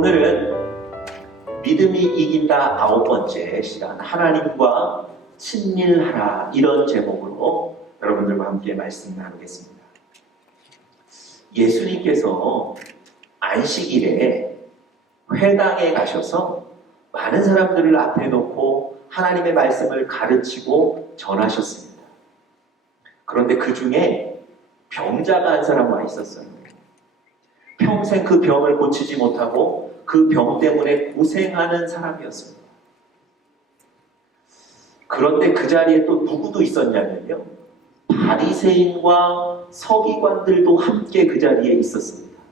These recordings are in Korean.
오늘은 믿음이 이긴다 9번째 시간, 하나님과 친밀하라, 이런 제목으로 여러분들과 함께 말씀 나누겠습니다. 예수님께서 안식일에 회당에 가셔서 많은 사람들을 앞에 놓고 하나님의 말씀을 가르치고 전하셨습니다. 그런데 그 중에 병자가 한 사람 와 있었어요. 평생 그 병을 고치지 못하고 그 병 때문에 고생하는 사람이었습니다. 그런데 그 자리에 또 누구도 있었냐면요, 바리새인과 서기관들도 함께 그 자리에 있었습니다.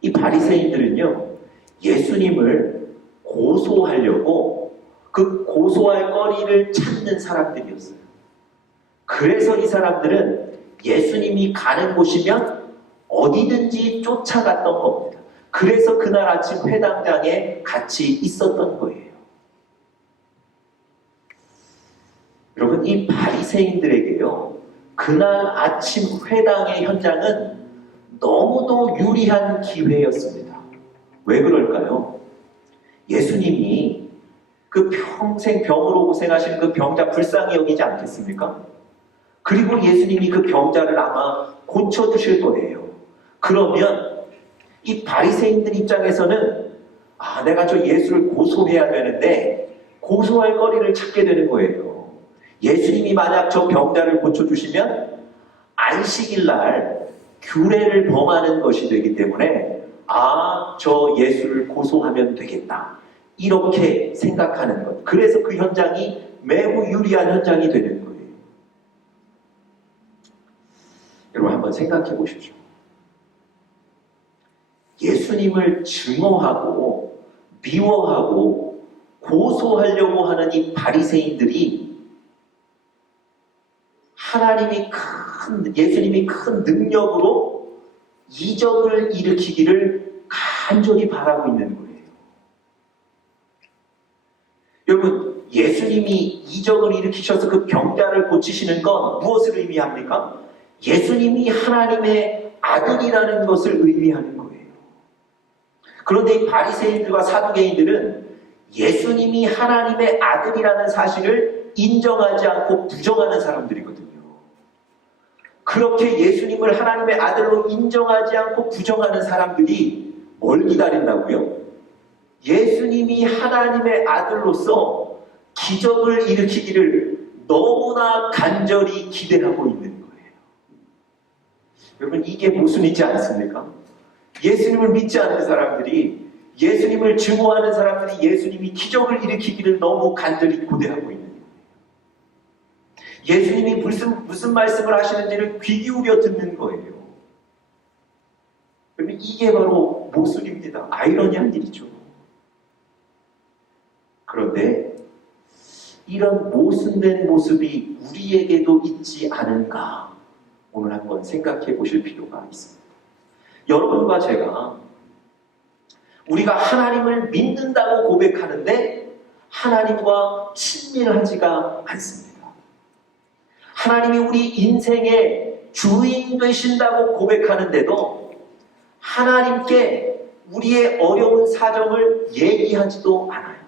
이 바리새인들은요, 예수님을 고소하려고 그 고소할 거리를 찾는 사람들이었어요. 그래서 이 사람들은 예수님이 가는 곳이면 어디든지 쫓아갔던 겁니다. 그래서 그날 아침 회당장에 같이 있었던 거예요. 여러분, 이 바리새인들에게요, 그날 아침 회당의 현장은 너무도 유리한 기회였습니다. 왜 그럴까요? 예수님이 그 평생 병으로 고생하시는 그 병자 불쌍히 여기지 않겠습니까? 그리고 예수님이 그 병자를 아마 고쳐주실 거예요. 그러면 이 바리새인들 입장에서는 내가 저 예수를 고소해야 되는데 고소할 거리를 찾게 되는 거예요. 예수님이 만약 저 병자를 고쳐주시면 안식일 날 규례를 범하는 것이 되기 때문에 저 예수를 고소하면 되겠다, 이렇게 생각하는 것. 그래서 그 현장이 매우 유리한 현장이 되는 거예요. 여러분, 한번 생각해 보십시오. 예수님을 증오하고 미워하고 고소하려고 하는 이 바리새인들이 예수님이 큰 능력으로 이적을 일으키기를 간절히 바라고 있는 거예요. 여러분, 예수님이 이적을 일으키셔서 그 병자를 고치시는 건 무엇을 의미합니까? 예수님이 하나님의 아들이라는 것을 의미하는 거예요. 그런데 이 바리새인들과 사두개인들은 예수님이 하나님의 아들이라는 사실을 인정하지 않고 부정하는 사람들이거든요. 그렇게 예수님을 하나님의 아들로 인정하지 않고 부정하는 사람들이 뭘 기다린다고요? 예수님이 하나님의 아들로서 기적을 일으키기를 너무나 간절히 기대하고 있는 거예요. 여러분, 이게 모순이지 않습니까? 예수님을 믿지 않는 사람들이, 예수님을 증오하는 사람들이 예수님이 기적을 일으키기를 너무 간절히 고대하고 있는 거예요. 예수님이 무슨 말씀을 하시는지를 귀 기울여 듣는 거예요. 여러분, 이게 바로 모순입니다. 아이러니한 일이죠. 그런데 이런 모순된 모습이 우리에게도 있지 않은가, 오늘 한번 생각해 보실 필요가 있습니다. 여러분과 제가 우리가 하나님을 믿는다고 고백하는데 하나님과 친밀하지가 않습니다. 하나님이 우리 인생의 주인 되신다고 고백하는데도 하나님께 우리의 어려운 사정을 얘기하지도 않아요.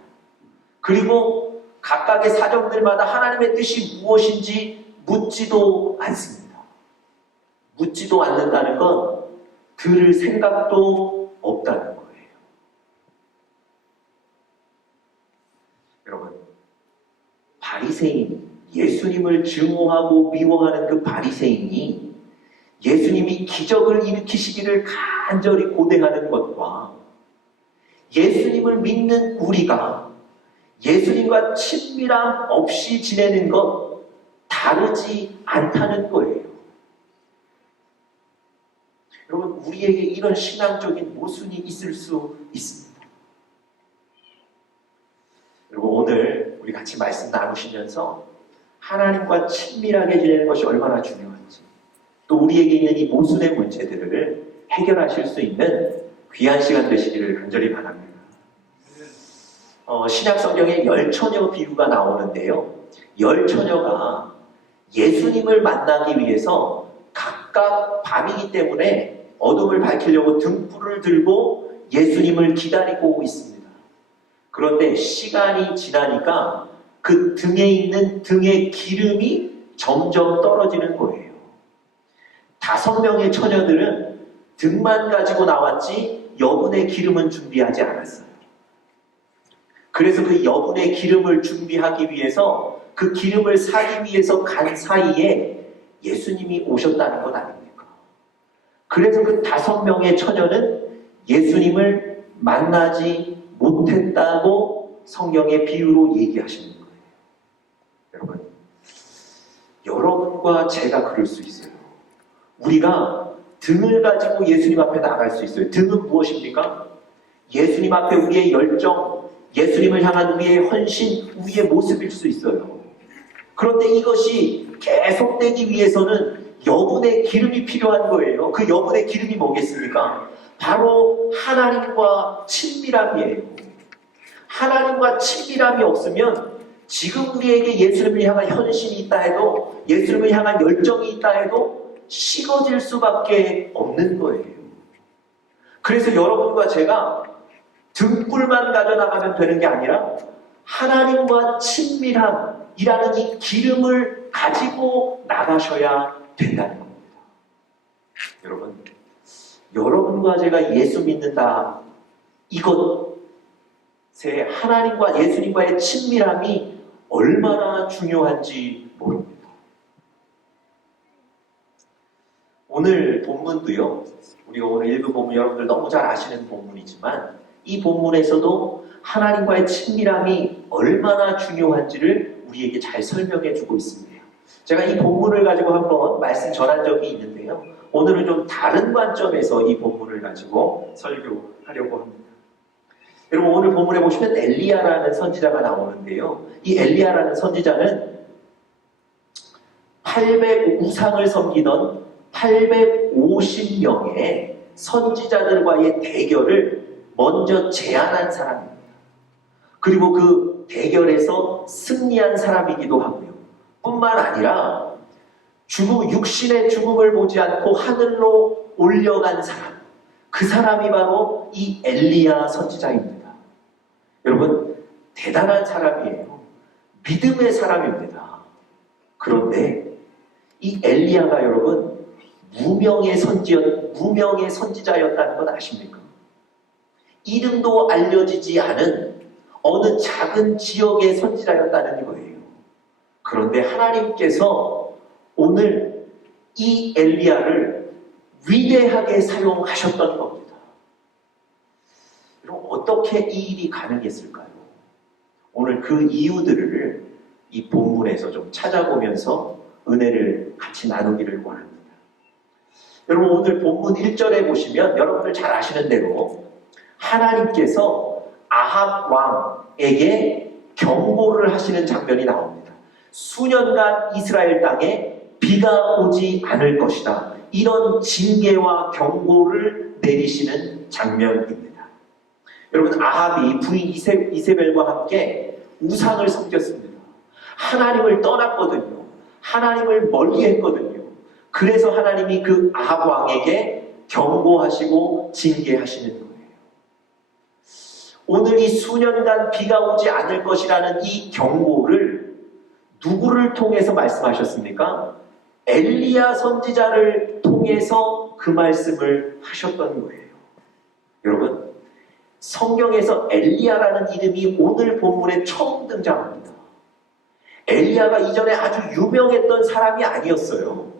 그리고 각각의 사정들마다 하나님의 뜻이 무엇인지 묻지도 않습니다. 묻지도 않는다는 건 들을 생각도 없다는 거예요. 여러분, 바리새인, 예수님을 증오하고 미워하는 그 바리새인이 예수님이 기적을 일으키시기를 간절히 고대하는 것과 예수님을 믿는 우리가 예수님과 친밀함 없이 지내는 것 다르지 않다는 거예요. 여러분, 우리에게 이런 신앙적인 모순이 있을 수 있습니다. 여러분, 오늘 우리 같이 말씀 나누시면서 하나님과 친밀하게 지내는 것이 얼마나 중요한지, 또 우리에게 있는 이 모순의 문제들을 해결하실 수 있는 귀한 시간 되시기를 간절히 바랍니다. 신약 성경에 열처녀 비유가 나오는데요, 열처녀가 예수님을 만나기 위해서 각각 밤이기 때문에 어둠을 밝히려고 등불을 들고 예수님을 기다리고 있습니다. 그런데 시간이 지나니까 그 등에 있는 등의 기름이 점점 떨어지는 거예요. 5명의 처녀들은 등만 가지고 나왔지 여분의 기름은 준비하지 않았어요. 그래서 그 여분의 기름을 준비하기 위해서 그 기름을 사기 위해서 간 사이에 예수님이 오셨다는 것 아닙니까? 그래서 그 5명의 처녀는 예수님을 만나지 못했다고 성경의 비유로 얘기하시는 거예요. 여러분과 제가 그럴 수 있어요. 우리가 등을 가지고 예수님 앞에 나갈 수 있어요. 등은 무엇입니까? 예수님 앞에 우리의 열정, 예수님을 향한 우리의 헌신, 우리의 모습일 수 있어요. 그런데 이것이 계속되기 위해서는 여분의 기름이 필요한 거예요. 그 여분의 기름이 뭐겠습니까? 바로 하나님과 친밀함이에요. 하나님과 친밀함이 없으면 지금 우리에게 예수님을 향한 헌신이 있다 해도, 예수님을 향한 열정이 있다 해도 식어질 수밖에 없는 거예요. 그래서 여러분과 제가 등불만 가져나가면 되는 게 아니라 하나님과 친밀함이라는 이 기름을 가지고 나가셔야 된다는 겁니다. 여러분과 제가 예수 믿는다, 이것에 하나님과 예수님과의 친밀함이 얼마나 중요한지 모릅니다. 오늘 본문도요, 우리가 오늘 읽은 본문 여러분들 너무 잘 아시는 본문이지만 이 본문에서도 하나님과의 친밀함이 얼마나 중요한지를 우리에게 잘 설명해 주고 있습니다. 제가 이 본문을 가지고 한번 말씀 전한 적이 있는데요, 오늘은 좀 다른 관점에서 이 본문을 가지고 설교하려고 합니다. 여러분, 오늘 본문에 보시면 엘리야라는 선지자가 나오는데요, 이 엘리야라는 선지자는 우상을 섬기던 850명의 선지자들과의 대결을 먼저 제안한 사람입니다. 그리고 그 대결에서 승리한 사람이기도 하고요. 뿐만 아니라 육신의 죽음을 보지 않고 하늘로 올려간 사람, 그 사람이 바로 이 엘리야 선지자입니다. 여러분, 대단한 사람이에요. 믿음의 사람입니다. 그런데 이 엘리야가 여러분 무명의 선지자였다는 건 아십니까? 이름도 알려지지 않은 어느 작은 지역의 선지자였다는 거예요. 그런데 하나님께서 오늘 이 엘리야를 위대하게 사용하셨던 겁니다. 그럼 어떻게 이 일이 가능했을까요? 오늘 그 이유들을 이 본문에서 좀 찾아보면서 은혜를 같이 나누기를 원합니다. 여러분, 오늘 본문 1절에 보시면 여러분들 잘 아시는 대로 하나님께서 아합 왕에게 경고를 하시는 장면이 나옵니다. 수년간 이스라엘 땅에 비가 오지 않을 것이다, 이런 징계와 경고를 내리시는 장면입니다. 여러분, 아합이 부인 이세벨과 함께 우상을 섬겼습니다. 하나님을 떠났거든요. 하나님을 멀리 했거든요. 그래서 하나님이 그 아합 왕에게 경고하시고 징계하시는 거예요. 오늘 이 수년간 비가 오지 않을 것이라는 이 경고를 누구를 통해서 말씀하셨습니까? 엘리야 선지자를 통해서 그 말씀을 하셨던 거예요. 여러분, 성경에서 엘리야라는 이름이 오늘 본문에 처음 등장합니다. 엘리야가 이전에 아주 유명했던 사람이 아니었어요.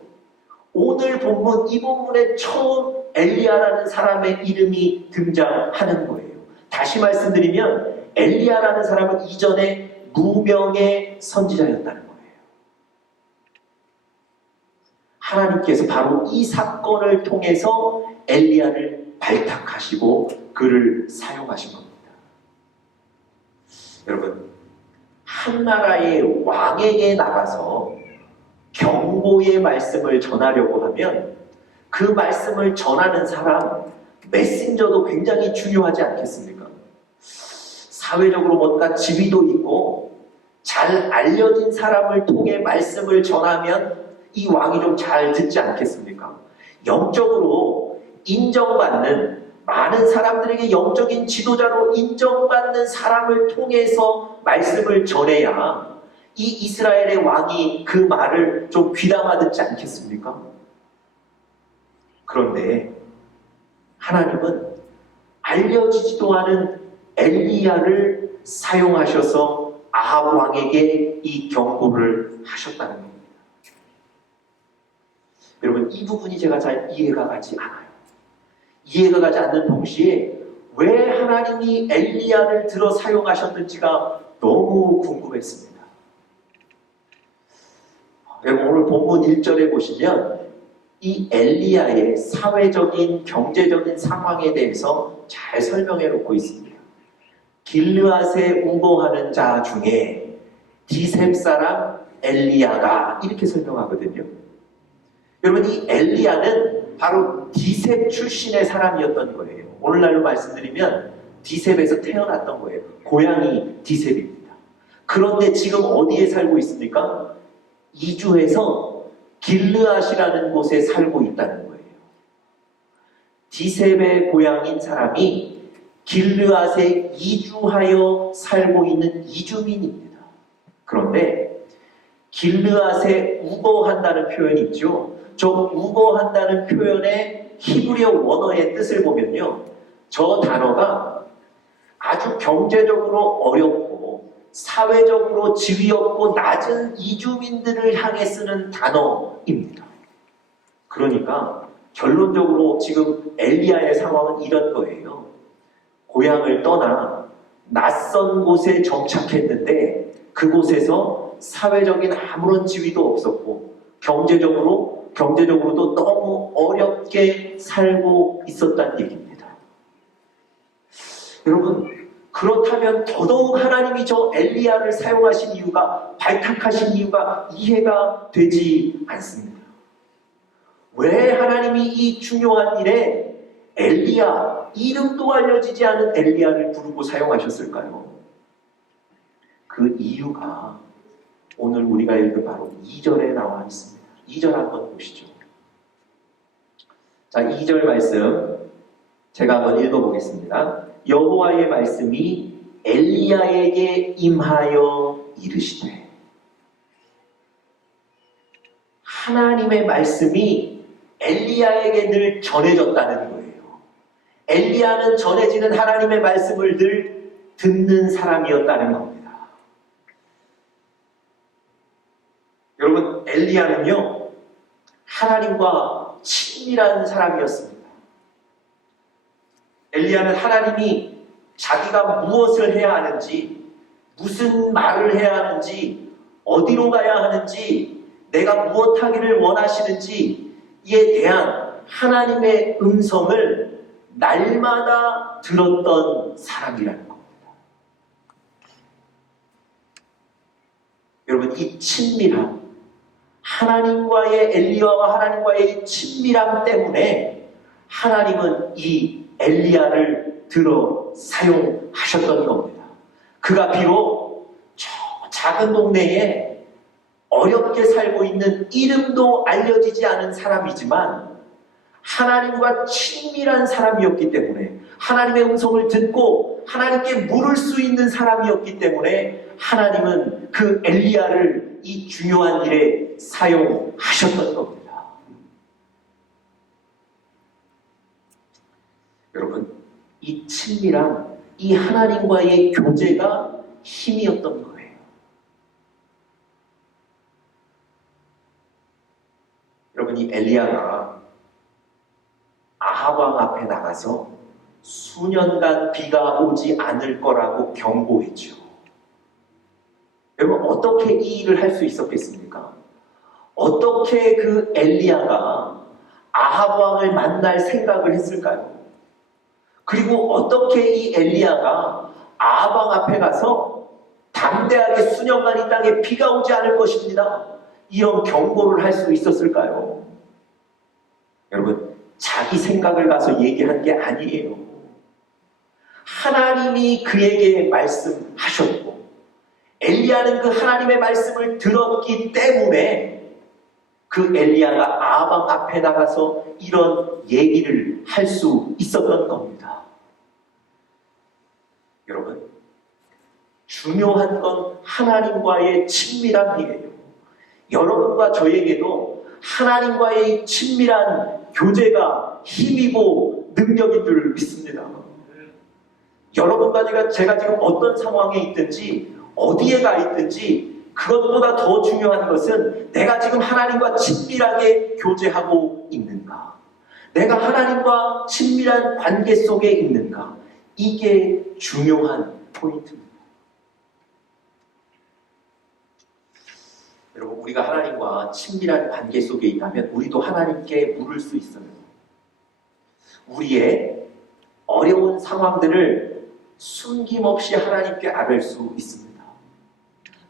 오늘 본문, 이 본문에 처음 엘리야라는 사람의 이름이 등장하는 거예요. 다시 말씀드리면 엘리야라는 사람은 이전에 무명의 선지자였다는 거예요. 하나님께서 바로 이 사건을 통해서 엘리야를 발탁하시고 그를 사용하신 겁니다. 여러분, 한 나라의 왕에게 나가서 경고의 말씀을 전하려고 하면 그 말씀을 전하는 사람, 메신저도 굉장히 중요하지 않겠습니까? 사회적으로 뭔가 지위도 있고 잘 알려진 사람을 통해 말씀을 전하면 이 왕이 좀 잘 듣지 않겠습니까? 영적으로 인정받는 많은 사람들에게 영적인 지도자로 인정받는 사람을 통해서 말씀을 전해야 이 이스라엘의 왕이 그 말을 좀 귀담아 듣지 않겠습니까? 그런데 하나님은 알려지지도 않은 엘리야를 사용하셔서 아합 왕에게 이 경고를 하셨다는 겁니다. 여러분, 이 부분이 제가 잘 이해가 가지 않아요. 이해가 가지 않는 동시에 왜 하나님이 엘리야를 들어 사용하셨는지가 너무 궁금했습니다. 여러분, 오늘 본문 1절에 보시면 이 엘리야의 사회적인 경제적인 상황에 대해서 잘 설명해 놓고 있습니다. 길르앗에 우거하는 자 중에 디셉 사람 엘리야가 이렇게 설명하거든요. 여러분, 이 엘리야는 바로 디셉 출신의 사람이었던 거예요. 오늘날로 말씀드리면 디셉에서 태어났던 거예요. 고향이 디셉입니다. 그런데 지금 어디에 살고 있습니까? 이주해서 길르앗이라는 곳에 살고 있다는 거예요. 디셉의 고향인 사람이 길르앗에 이주하여 살고 있는 이주민입니다. 그런데 길르앗에 우거한다는 표현이 있죠. 저 우거한다는 표현의 히브리어 원어의 뜻을 보면요, 저 단어가 아주 경제적으로 어렵고 사회적으로 지위 없고 낮은 이주민들을 향해 쓰는 단어입니다. 그러니까 결론적으로 지금 엘리야의 상황은 이런 거예요. 고향을 떠나 낯선 곳에 정착했는데 그곳에서 사회적인 아무런 지위도 없었고 경제적으로도 너무 어렵게 살고 있었다는 얘기입니다. 여러분, 그렇다면 더더욱 하나님이 저 엘리야를 사용하신 이유가, 발탁하신 이유가 이해가 되지 않습니다. 왜 하나님이 이 중요한 일에 엘리야, 이름도 알려지지 않은 엘리야를 부르고 사용하셨을까요? 그 이유가 오늘 우리가 읽은 바로 2절에 나와 있습니다. 2절 한번 보시죠. 자, 2절 말씀 제가 한번 읽어보겠습니다. 여호와의 말씀이 엘리야에게 임하여 이르시되, 하나님의 말씀이 엘리야에게 늘 전해졌다는 거예요. 엘리야는 전해지는 하나님의 말씀을 늘 듣는 사람이었다는 겁니다. 여러분, 엘리야는요, 하나님과 친밀한 사람이었습니다. 엘리야는 하나님이 자기가 무엇을 해야 하는지, 무슨 말을 해야 하는지, 어디로 가야 하는지, 내가 무엇 하기를 원하시는지에 대한 하나님의 음성을 날마다 들었던 사람이라는 겁니다. 여러분, 이 친밀함, 하나님과의 엘리야와 하나님과의 친밀함 때문에 하나님은 이 엘리야를 들어 사용하셨던 겁니다. 그가 비록 저 작은 동네에 어렵게 살고 있는 이름도 알려지지 않은 사람이지만 하나님과 친밀한 사람이었기 때문에, 하나님의 음성을 듣고 하나님께 물을 수 있는 사람이었기 때문에 하나님은 그 엘리야를 이 중요한 일에 사용하셨던 겁니다. 여러분, 이 친밀함, 이 하나님과의 교제가 힘이었던 거예요. 여러분, 이 엘리야가 아합 왕 앞에 나가서 수년간 비가 오지 않을 거라고 경고했죠. 여러분, 어떻게 이 일을 할 수 있었겠습니까? 어떻게 그 엘리야가 아합 왕을 만날 생각을 했을까요? 그리고 어떻게 이 엘리야가 아합 왕 앞에 가서 담대하게 수년간 이 땅에 비가 오지 않을 것입니다, 이런 경고를 할 수 있었을까요? 여러분, 자기 생각을 가서 얘기한 게 아니에요. 하나님이 그에게 말씀하셨고 엘리야는 그 하나님의 말씀을 들었기 때문에 그 엘리야가 아방 앞에 나가서 이런 얘기를 할 수 있었던 겁니다. 여러분, 중요한 건 하나님과의 친밀함이에요. 여러분과 저에게도 하나님과의 친밀한 교제가 힘이고 능력인 줄 믿습니다. 여러분과 제가 지금 어떤 상황에 있든지 어디에 가 있든지 그것보다 더 중요한 것은 내가 지금 하나님과 친밀하게 교제하고 있는가, 내가 하나님과 친밀한 관계 속에 있는가, 이게 중요한 포인트입니다. 여러분, 우리가 하나님과 친밀한 관계 속에 있다면 우리도 하나님께 물을 수 있어요. 우리의 어려운 상황들을 숨김없이 하나님께 아뢰 수 있습니다.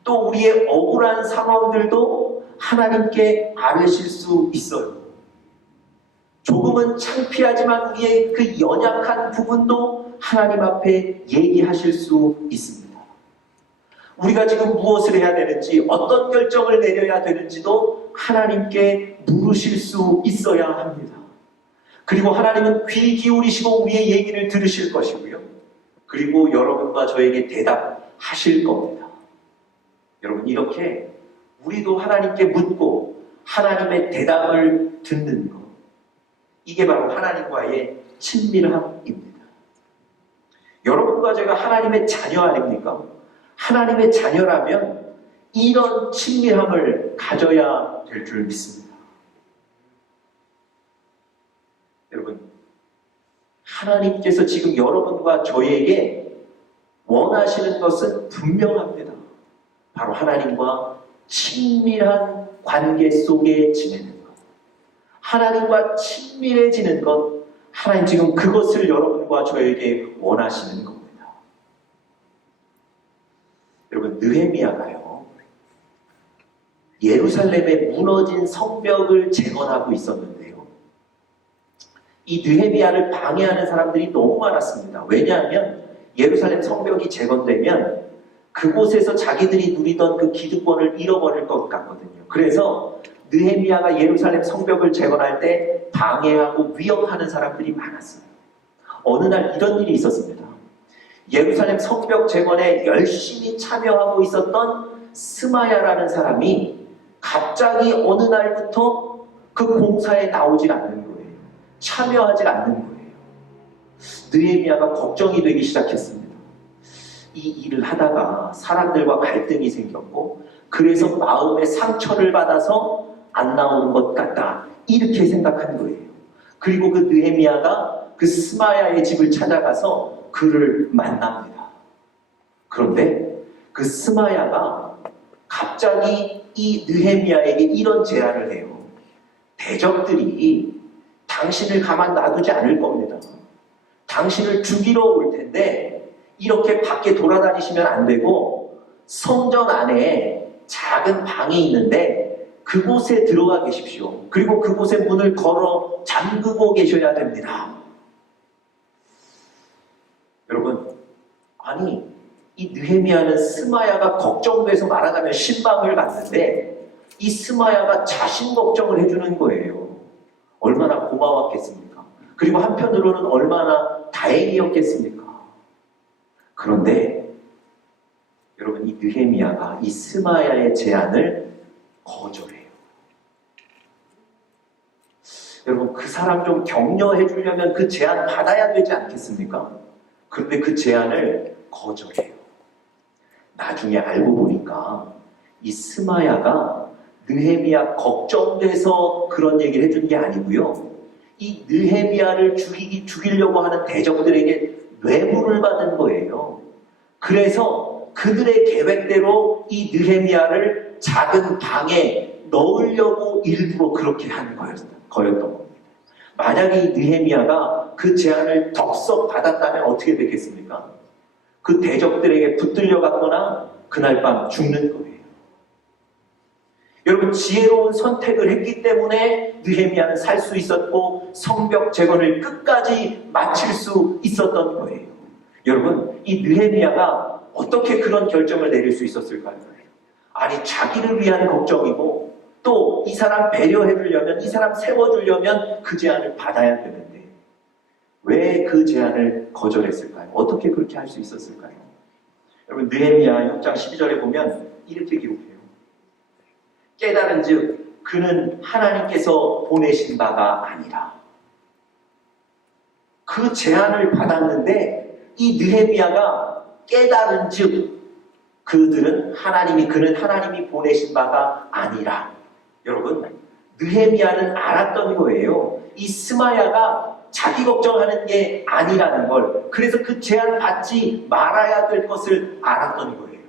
또 우리의 억울한 상황들도 하나님께 아뢰실 수 있어요. 조금은 창피하지만 우리의 그 연약한 부분도 하나님 앞에 얘기하실 수 있습니다. 우리가 지금 무엇을 해야 되는지, 어떤 결정을 내려야 되는지도 하나님께 물으실 수 있어야 합니다. 그리고 하나님은 귀 기울이시고 우리의 얘기를 들으실 것이고요. 그리고 여러분과 저에게 대답하실 겁니다. 여러분, 이렇게 우리도 하나님께 묻고 하나님의 대답을 듣는 것, 이게 바로 하나님과의 친밀함입니다. 여러분과 제가 하나님의 자녀 아닙니까? 하나님의 자녀라면 이런 친밀함을 가져야 될 줄 믿습니다. 여러분, 하나님께서 지금 여러분과 저에게 원하시는 것은 분명합니다. 바로 하나님과 친밀한 관계 속에 지내는 것, 하나님과 친밀해지는 것, 하나님 지금 그것을 여러분과 저에게 원하시는 겁니다. 여러분, 느헤미야가요, 예루살렘의 무너진 성벽을 재건하고 있었는데요, 이 느헤미야를 방해하는 사람들이 너무 많았습니다. 왜냐하면 예루살렘 성벽이 재건되면 그곳에서 자기들이 누리던 그 기득권을 잃어버릴 것 같거든요. 그래서 느헤미야가 예루살렘 성벽을 재건할 때 방해하고 위협하는 사람들이 많았어요. 어느 날 이런 일이 있었습니다. 예루살렘 성벽 재건에 열심히 참여하고 있었던 스마야라는 사람이 갑자기 어느 날부터 그 공사에 나오질 않는 거예요. 참여하지 않는 거예요. 느헤미야가 걱정이 되기 시작했습니다. 이 일을 하다가 사람들과 갈등이 생겼고, 그래서 마음의 상처를 받아서 안 나오는 것 같다, 이렇게 생각한 거예요. 그리고 그 느헤미야가 그 스마야의 집을 찾아가서 그를 만납니다. 그런데 그 스마야가 갑자기 이 느헤미야에게 이런 제안을 해요. 대적들이 당신을 가만 놔두지 않을 겁니다. 당신을 죽이러 올 텐데 이렇게 밖에 돌아다니시면 안 되고 성전 안에 작은 방이 있는데 그곳에 들어가 계십시오. 그리고 그곳에 문을 걸어 잠그고 계셔야 됩니다. 여러분, 아니, 이 느헤미야는 스마야가 걱정돼서 말하자면 신방을 갔는데 이 스마야가 자신 걱정을 해주는 거예요. 얼마나 고마웠겠습니까? 그리고 한편으로는 얼마나 다행이었겠습니까? 그런데 여러분, 이 느헤미야가 이 스마야의 제안을 거절해요. 여러분, 그 사람 좀 격려해 주려면 그 제안 받아야 되지 않겠습니까? 그런데 그 제안을 거절해요. 나중에 알고 보니까 이 스마야가 느헤미야 걱정돼서 그런 얘기를 해준 게 아니고요. 이 느헤미야를 죽이려고 하는 대적들에게 뇌물을 받은 거예요. 그래서 그들의 계획대로 이 느헤미야를 작은 방에 넣으려고 일부러 그렇게 한 거였던 겁니다. 만약에 이 느헤미야가 그 제안을 덥석 받았다면 어떻게 됐겠습니까? 그 대적들에게 붙들려 갔거나 그날 밤 죽는 거예요. 여러분, 지혜로운 선택을 했기 때문에 느헤미야는 살 수 있었고 성벽 재건을 끝까지 마칠 수 있었던 거예요. 여러분, 이 느헤미야가 어떻게 그런 결정을 내릴 수 있었을까요? 아니, 자기를 위한 걱정이고 또 이 사람 배려해 주려면, 이 사람 세워주려면 그 제안을 받아야 되는데 왜 그 제안을 거절했을까요? 어떻게 그렇게 할 수 있었을까요? 여러분, 느헤미야 6장 12절에 보면 이렇게 기록해요. 깨달은즉 그는 하나님께서 보내신 바가 아니라. 그 제안을 받았는데 이 느헤미야가 깨달은즉 그는 하나님이 보내신 바가 아니라. 여러분, 느헤미야는 알았던 거예요. 이 스마야가 자기 걱정하는 게 아니라는 걸. 그래서 그 제안 받지 말아야 될 것을 알았던 거예요.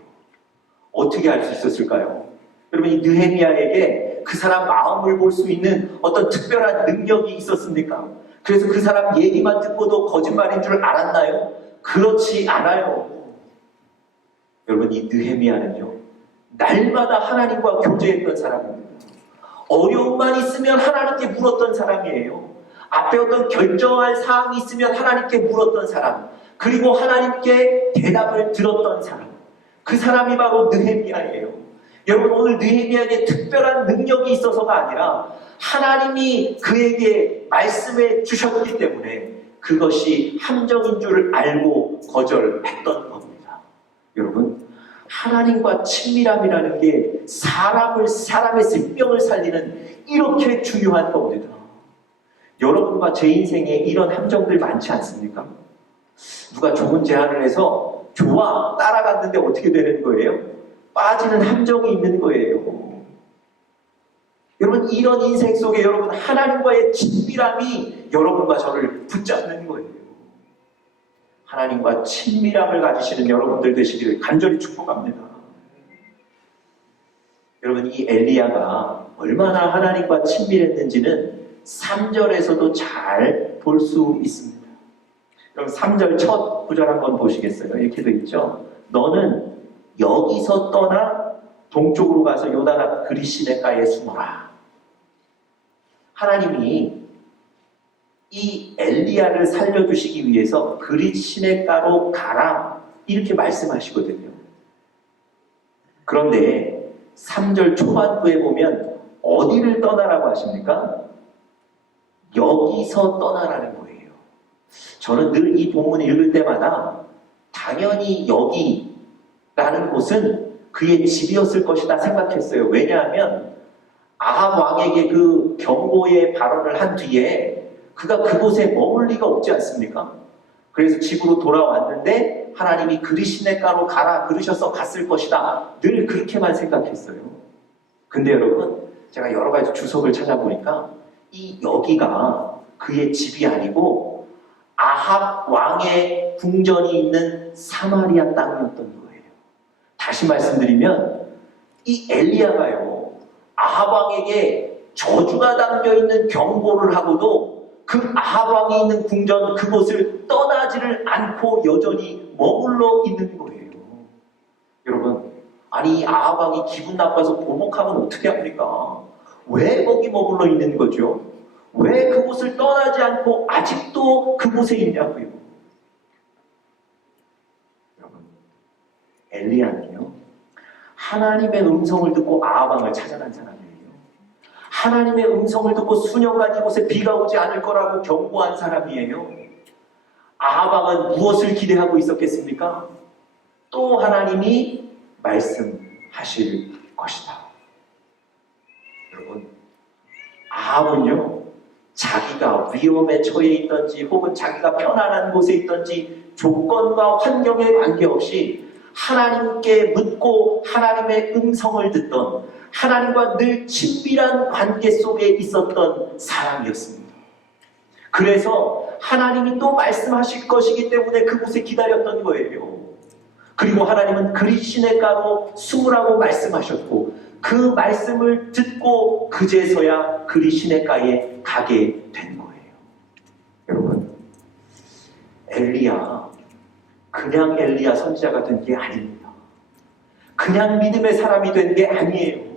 어떻게 할 수 있었을까요? 여러분, 이 느헤미야에게 그 사람 마음을 볼 수 있는 어떤 특별한 능력이 있었습니까? 그래서 그 사람 얘기만 듣고도 거짓말인 줄 알았나요? 그렇지 않아요. 여러분, 이 느헤미야는요, 날마다 하나님과 교제했던 사람입니다. 어려움만 있으면 하나님께 물었던 사람이에요. 앞에 어떤 결정할 사항이 있으면 하나님께 물었던 사람, 그리고 하나님께 대답을 들었던 사람, 그 사람이 바로 느헤미야예요. 여러분, 오늘 느헤미야에게 특별한 능력이 있어서가 아니라 하나님이 그에게 말씀해 주셨기 때문에 그것이 함정인 줄 알고 거절했던 겁니다. 여러분, 하나님과 친밀함이라는 게 사람의 생명을 살리는 이렇게 중요한 겁니다. 여러분과 제 인생에 이런 함정들 많지 않습니까? 누가 좋은 제안을 해서 좋아 따라갔는데 어떻게 되는 거예요? 빠지는 함정이 있는 거예요. 여러분, 이런 인생 속에 여러분 하나님과의 친밀함이 여러분과 저를 붙잡는 거예요. 하나님과 친밀함을 가지시는 여러분들 되시기를 간절히 축복합니다. 여러분, 이 엘리야가 얼마나 하나님과 친밀했는지는 3절에서도 잘 볼 수 있습니다. 그럼 3절 첫 구절 한번 보시겠어요? 이렇게 되어 있죠. 너는 여기서 떠나 동쪽으로 가서 요단 앞 그리시네가에 숨어라. 하나님이 이 엘리야를 살려주시기 위해서 그리시네가로 가라 이렇게 말씀하시거든요. 그런데 3절 초반부에 보면 어디를 떠나라고 하십니까? 여기서 떠나라는 거예요. 저는 늘 이 본문을 읽을 때마다 당연히 여기라는 곳은 그의 집이었을 것이다 생각했어요. 왜냐하면 아합 왕에게 그 경고의 발언을 한 뒤에 그가 그곳에 머물 리가 없지 않습니까? 그래서 집으로 돌아왔는데 하나님이 그리시네가로 가라 그러셔서 갔을 것이다. 늘 그렇게만 생각했어요. 근데 여러분, 제가 여러 가지 주석을 찾아보니까 이 여기가 그의 집이 아니고 아합 왕의 궁전이 있는 사마리아 땅이었던 거예요. 다시 말씀드리면 이 엘리야가요, 아합 왕에게 저주가 담겨있는 경고를 하고도 그 아합 왕이 있는 궁전 그곳을 떠나지를 않고 여전히 머물러 있는 거예요. 여러분, 아니 아합 왕이 기분 나빠서 보복하면 어떻게 합니까? 왜 거기 머물러 있는 거죠? 왜 그곳을 떠나지 않고 아직도 그곳에 있냐고요? 여러분, 엘리야는요, 하나님의 음성을 듣고 아합 왕을 찾아간 사람이에요. 하나님의 음성을 듣고 수년간 이곳에 비가 오지 않을 거라고 경고한 사람이에요. 아합 왕은 무엇을 기대하고 있었겠습니까? 또 하나님이 말씀하실 것이다. 여러분, 아합은요, 자기가 위험에 처해 있던지 혹은 자기가 편안한 곳에 있던지 조건과 환경에 관계없이 하나님께 묻고 하나님의 음성을 듣던, 하나님과 늘 친밀한 관계 속에 있었던 사람이었습니다. 그래서 하나님이 또 말씀하실 것이기 때문에 그곳에 기다렸던 거예요. 그리고 하나님은 그리시네가로 숨으라고 말씀하셨고 그 말씀을 듣고 그제서야 그리시네가에 가게 된 거예요. 여러분, 엘리야 그냥 엘리야 선지자가 된 게 아닙니다. 그냥 믿음의 사람이 된 게 아니에요.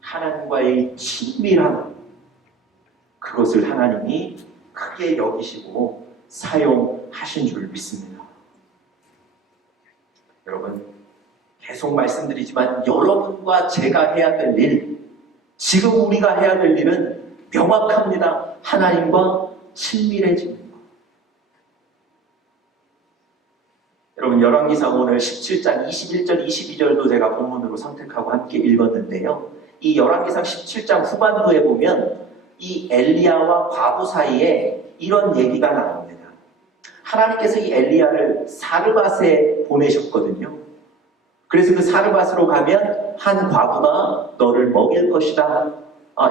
하나님과의 친밀함, 그것을 하나님이 크게 여기시고 사용하신 줄 믿습니다. 여러분, 계속 말씀드리지만 여러분과 제가 해야 될 일, 지금 우리가 해야 될 일은 명확합니다. 하나님과 친밀해지는 것. 여러분, 열왕기상 오늘 17장 21절, 22절도 제가 본문으로 선택하고 함께 읽었는데요. 이 열왕기상 17장 후반부에 보면 이 엘리야와 과부 사이에 이런 얘기가 나옵니다. 하나님께서 이 엘리야를 사르밧에 보내셨거든요. 그래서 그 사르밧으로 가면 한 과부가 너를 먹일 것이다.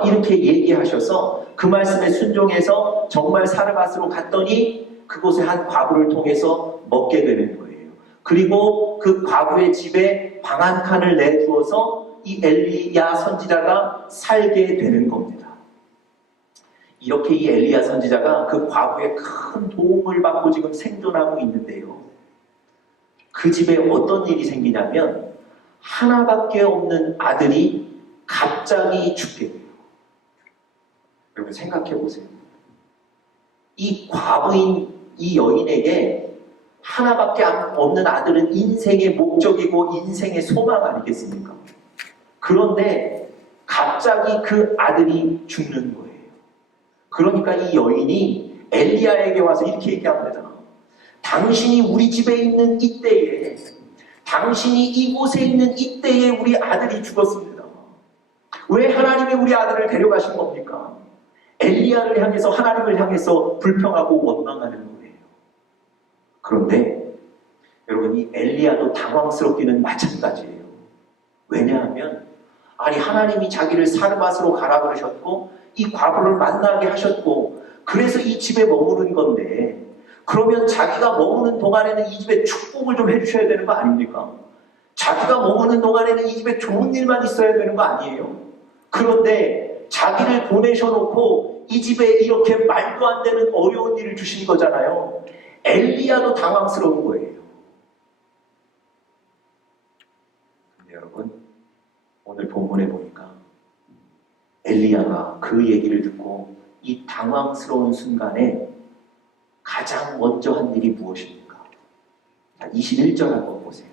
이렇게 얘기하셔서 그 말씀에 순종해서 정말 사르밧으로 갔더니 그곳에 한 과부를 통해서 먹게 되는 거예요. 그리고 그 과부의 집에 방 한 칸을 내두어서 이 엘리야 선지자가 살게 되는 겁니다. 이렇게 이 엘리야 선지자가 그 과부의 큰 도움을 받고 지금 생존하고 있는데요. 그 집에 어떤 일이 생기냐면 하나밖에 없는 아들이 갑자기 죽게 돼요. 여러분 생각해 보세요. 이 과부인 이 여인에게 하나밖에 없는 아들은 인생의 목적이고 인생의 소망 아니겠습니까? 그런데 갑자기 그 아들이 죽는 거예요. 그러니까 이 여인이 엘리야에게 와서 이렇게 얘기합니다. 당신이 우리 집에 있는 이때에, 당신이 이곳에 있는 이때에 우리 아들이 죽었습니다. 왜 하나님이 우리 아들을 데려가신 겁니까? 엘리야를 향해서, 하나님을 향해서 불평하고 원망하는 거예요. 그런데 여러분, 이 엘리야도 당황스럽기는 마찬가지예요. 왜냐하면 아니 하나님이 자기를 사르밧으로 가라 그러셨고 이 과부를 만나게 하셨고 그래서 이 집에 머무른 건데, 그러면 자기가 머무는 동안에는 이 집에 축복을 좀 해주셔야 되는 거 아닙니까? 자기가 머무는 동안에는 이 집에 좋은 일만 있어야 되는 거 아니에요? 그런데 자기를 보내셔놓고 이 집에 이렇게 말도 안 되는 어려운 일을 주신 거잖아요. 엘리야도 당황스러운 거예요. 근데 여러분, 오늘 본문에 보니까 엘리야가 그 얘기를 듣고 이 당황스러운 순간에 가장 먼저 한 일이 무엇입니까? 자, 21절 한번 보세요.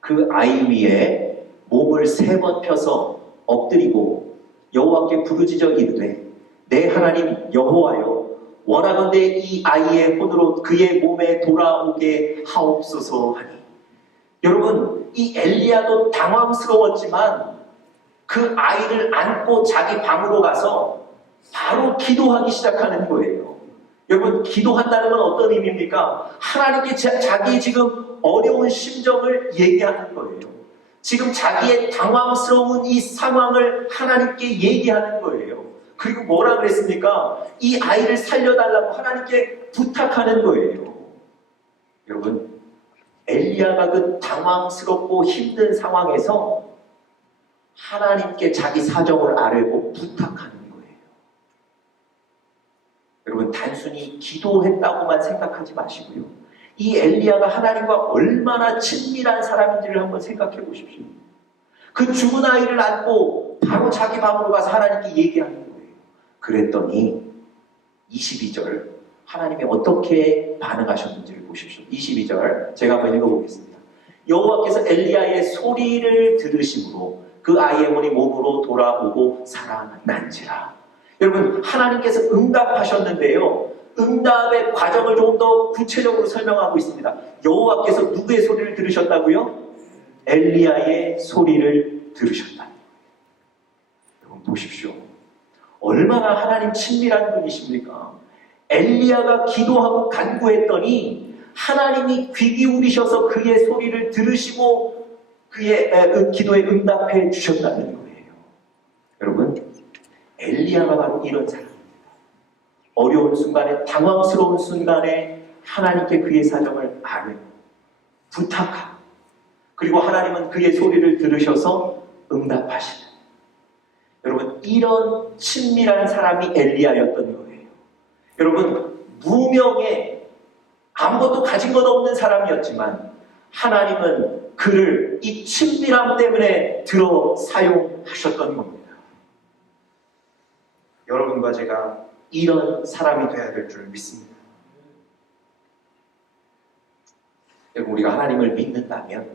그 아이 위에 몸을 3번 펴서 엎드리고 여호와께 부르짖어 이르되 내 하나님 여호와여, 원하건대 이 아이의 혼으로 그의 몸에 돌아오게 하옵소서 하니. 여러분, 이 엘리야도 당황스러웠지만 그 아이를 안고 자기 방으로 가서 바로 기도하기 시작하는 거예요. 여러분, 기도한다는 건 어떤 의미입니까? 하나님께 자기의 지금 어려운 심정을 얘기하는 거예요. 지금 자기의 당황스러운 이 상황을 하나님께 얘기하는 거예요. 그리고 뭐라 그랬습니까? 이 아이를 살려달라고 하나님께 부탁하는 거예요. 여러분, 엘리야가 그 당황스럽고 힘든 상황에서 하나님께 자기 사정을 아뢰고 부탁하는 거예요. 여러분, 단순히 기도했다고만 생각하지 마시고요. 이 엘리야가 하나님과 얼마나 친밀한 사람인지를 한번 생각해 보십시오. 그 죽은 아이를 안고 바로 자기 방으로 가서 하나님께 얘기하는 거예요. 그랬더니 22절 하나님이 어떻게 반응하셨는지를 보십시오. 22절 제가 한번 읽어보겠습니다. 여호와께서 엘리야의 소리를 들으심으로 그 아이의 혼이 몸으로 돌아오고 살아난지라. 여러분, 하나님께서 응답하셨는데요. 응답의 과정을 조금 더 구체적으로 설명하고 있습니다. 여호와께서 누구의 소리를 들으셨다고요? 엘리야의 소리를 들으셨다. 여러분 보십시오. 얼마나 하나님 친밀한 분이십니까? 엘리야가 기도하고 간구했더니 하나님이 귀 기울이셔서 그의 소리를 들으시고 그의 기도에 응답해 주셨다는 거예요. 여러분, 엘리야가 바로 이런 사람입니다. 어려운 순간에, 당황스러운 순간에 하나님께 그의 사정을 아뢰고 부탁하고, 그리고 하나님은 그의 소리를 들으셔서 응답하시는, 여러분, 이런 친밀한 사람이 엘리야였던 거예요. 여러분, 무명의 아무것도 가진 것 없는 사람이었지만 하나님은 그를 이 친밀함 때문에 들어 사용하셨던 겁니다. 여러분과 제가 이런 사람이 되어야 될 줄 믿습니다. 여러분, 우리가 하나님을 믿는다면,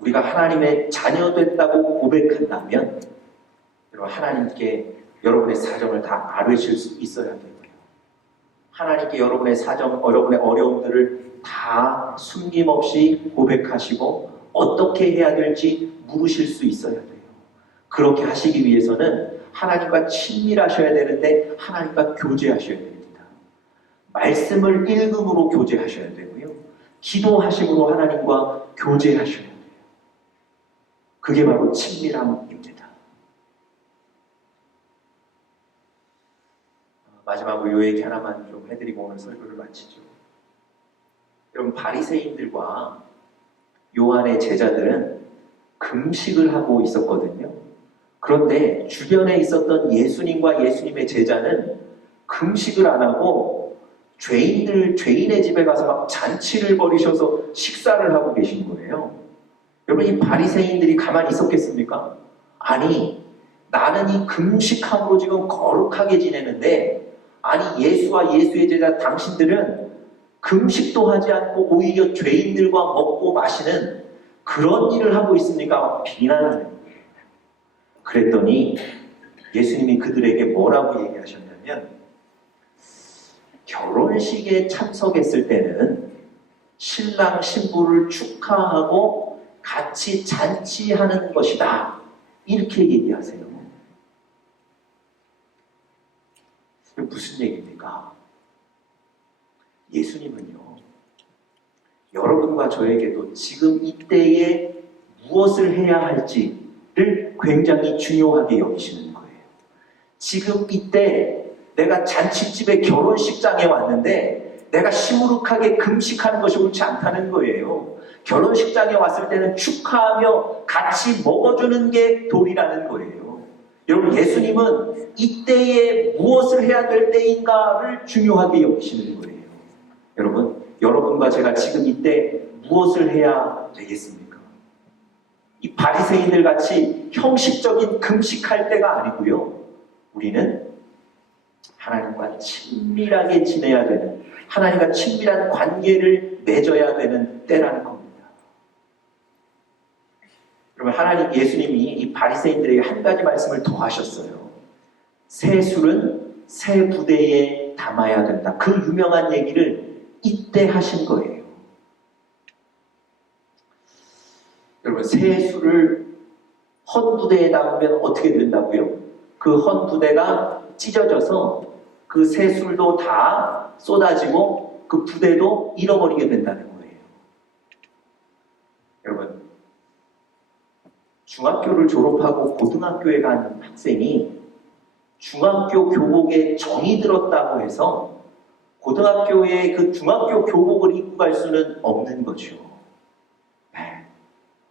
우리가 하나님의 자녀 됐다고 고백한다면 여러분, 하나님께 여러분의 사정을 다 아뢰실 수 있어야 되고요. 하나님께 여러분의 사정, 여러분의 어려움들을 다 숨김없이 고백하시고 어떻게 해야 될지 물으실 수 있어야 돼요. 그렇게 하시기 위해서는 하나님과 친밀하셔야 되는데 하나님과 교제하셔야 됩니다. 말씀을 읽음으로 교제하셔야 되고요. 기도하심으로 하나님과 교제하셔야 돼요. 그게 바로 친밀함입니다. 마지막으로 요 얘기 하나만 좀 해드리고 오늘 설교를 마치죠. 여러분, 바리새인들과 요한의 제자들은 금식을 하고 있었거든요. 그런데 주변에 있었던 예수님과 예수님의 제자는 금식을 안 하고 죄인의 집에 가서 막 잔치를 벌이셔서 식사를 하고 계신 거예요. 여러분, 이 바리새인들이 가만히 있었겠습니까? 아니, 나는 이 금식함으로 지금 거룩하게 지내는데, 아니, 예수와 예수의 제자 당신들은 금식도 하지 않고 오히려 죄인들과 먹고 마시는 그런 일을 하고 있으니까 비난하는 거예요. 그랬더니 예수님이 그들에게 뭐라고 얘기하셨냐면, 결혼식에 참석했을 때는 신랑 신부를 축하하고 같이 잔치하는 것이다, 이렇게 얘기하세요. 무슨 얘기입니까? 예수님은요, 여러분과 저에게도 지금 이때에 무엇을 해야 할지를 굉장히 중요하게 여기시는 거예요. 지금 이때 내가 잔치집에 결혼식장에 왔는데 내가 시무룩하게 금식하는 것이 옳지 않다는 거예요. 결혼식장에 왔을 때는 축하하며 같이 먹어주는 게 도리라는 거예요. 여러분, 예수님은 이때에 무엇을 해야 될 때인가를 중요하게 여기시는 거예요. 여러분, 여러분과 제가 지금 이때 무엇을 해야 되겠습니까? 이 바리새인들 같이 형식적인 금식할 때가 아니고요. 우리는 하나님과 친밀하게 지내야 되는, 하나님과 친밀한 관계를 맺어야 되는 때라는 겁니다. 여러분, 예수님이 이 바리새인들에게 한 가지 말씀을 더 하셨어요. 새 술은 새 부대에 담아야 된다. 그 유명한 얘기를 이때 하신 거예요. 여러분, 새 술을 헌 부대에 담으면 어떻게 된다고요? 그 헌 부대가 찢어져서 그 새 술도 다 쏟아지고 그 부대도 잃어버리게 된다는 거예요. 여러분, 중학교를 졸업하고 고등학교에 간 학생이 중학교 교복에 정이 들었다고 해서 고등학교에 그 중학교 교복을 입고 갈 수는 없는 거죠.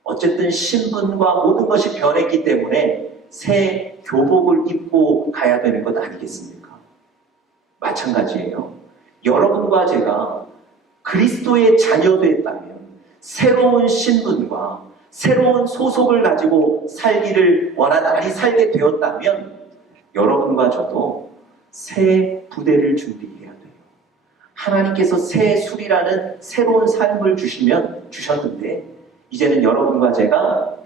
어쨌든 신분과 모든 것이 변했기 때문에 새 교복을 입고 가야 되는 것 아니겠습니까? 마찬가지예요. 여러분과 제가 그리스도의 자녀됐다면 새로운 신분과 새로운 소속을 가지고 살기를 원하니 살게 되었다면 여러분과 저도 새 부대를 준비해야 돼요. 하나님께서 새 술이라는 새로운 삶을 주셨는데 이제는 여러분과 제가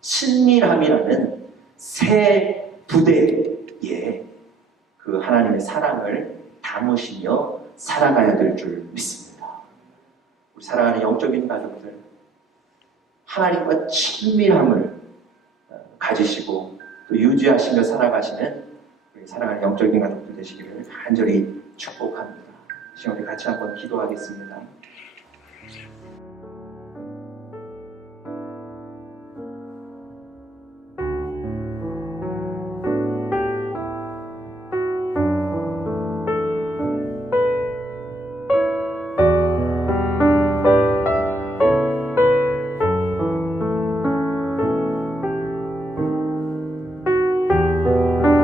친밀함이라는 새 부대에 그 하나님의 사랑을 담으시며 살아가야 될 줄 믿습니다. 우리 사랑하는 영적인 가족들, 하나님과 친밀함을 가지시고 또 유지하시며 살아가시는 우리 사랑하는 영적인 가족들 되시기를 간절히 축복합니다. 지금 우리 같이 한번 기도하겠습니다.